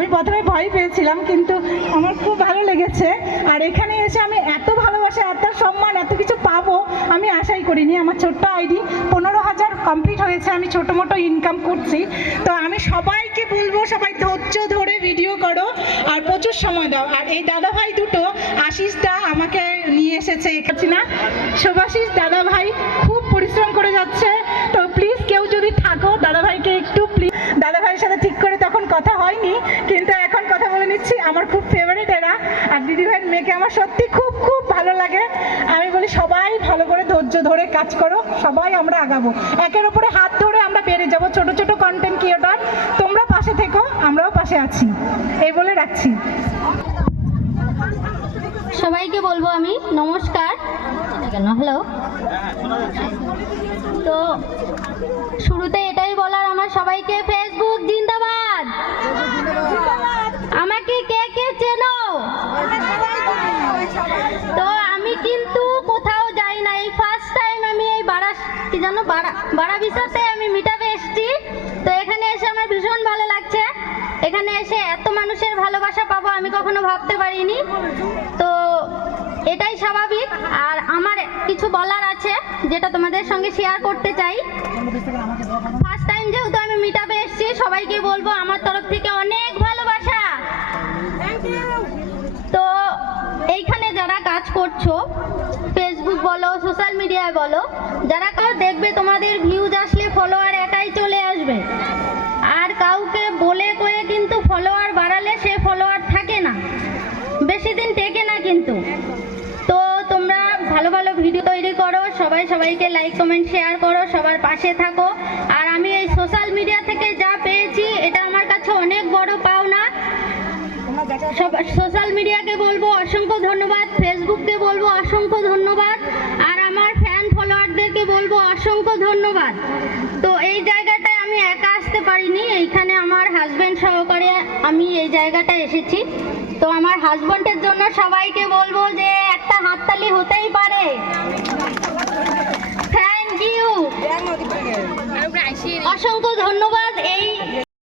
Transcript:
আমি প্রথমে ভয় পেয়েছিলাম, কিন্তু আমার খুব ভালো লেগেছে। আর এখানে এসে আমি এত ভালোবাসা, এত সম্মান, এত কিছু পাবো, আমি আশাই করিনি। আমার ছোট্ট আইডি পনেরো হাজার কমপ্লিট হয়েছে, আমি ছোটো মোটো ইনকাম করছি। তো আমি সবাইকে বলব, সবাই ধৈর্য ধরে ভিডিও করো আর প্রচুর সময় দাও। আর এই দাদা ভাই দুটো আশিস দা আমাকে নিয়ে এসেছে এখানে। না, শুভাশিস দাদা ভাই খুব পরিশ্রম করে যাচ্ছে। তো প্লিজ কেউ যদি থাকো দাদা ভাইকে একটু প্লিজ দাদা ভাইয়ের সাথে ঠিক করে তখন কথা হয়নি কিন্তু এখন কথা বলে নিচ্ছি আমার খুব ফেভারিট আর দিদি ভাইয়ের মেয়েকে আমার সত্যি খুব খুব ভালো লাগে। আমি বলি, সবাই ভালো করে ধৈর্য ধরে কাজ করো, সবাই আমরা আগাবো। একের উপরে হাত ধরে আমরা বেড়ে যাব। ছোট ছোট কন্টেন্ট ক্রিয়েটর তোমরা পাশে থেকো, আমরাও পাশে আছি। এই বলে রাখছি। সবাইকে বলব আমি, নমস্কার। কেন হ্যালো। তো শুরুতে এটাই বলার আমার সবাইকে বাড়া বিষয়তে আমি মিটাপে এসেছি। তো এখানে এসে আমার ভীষণ ভালো লাগছে। এখানে এসে এত মানুষের ভালোবাসা পাবো আমি কখনো ভাবতে পারিনি। তো এটাই স্বাভাবিক। আর আমার কিছু বলার আছে যেটা তোমাদের সঙ্গে শেয়ার করতে চাই। ফার্স্ট টাইম যেহেতু আমি মিটাপে এসেছি সবাইকে বলব আমার তরফ থেকে অনেক ভালোবাসা। তো এইখানে যারা কাজ করছ সোশ্যাল মিডিয়ায় বলো। যারা কাউ দেখবে, তোমাদের ভিউজ আসলে ফলোয়ার একাই চলে আসবে। আর কাউকে বলে কয়ে কিন্তু ফলোয়ার বাড়ালে সে ফলোয়ার থাকে না। বেশি দিন টেকে না কিন্তু। তো তোমরা ভালো ভালো ভিডিও তৈরি করো, সবাই সবাইকে লাইক কমেন্ট শেয়ার করো, সবার পাশে থাকো। আর আমি এই সোশ্যাল মিডিয়া থেকে যা পেয়েছি, এটা আমার কাছে অনেক বড় পাওনা। সোশ্যাল মিডিয়াকে বলব, অসংখ্য ধন্যবাদ। ফেসবুককে বলব, অসংখ্য ধন্যবাদ। ধন্যবাদ তো এই জায়গাটায় আমি একা আসতে পারিনি এইখানে আমার হাজব্যান্ড সহকারে আমি এই জায়গাটায় এসেছি। তো আমার হাজব্যান্ডের জন্য সবাইকে বলব যে একটা হাততালি হতেই পারে। থ্যাংক ইউ অসংখ্য ধন্যবাদ।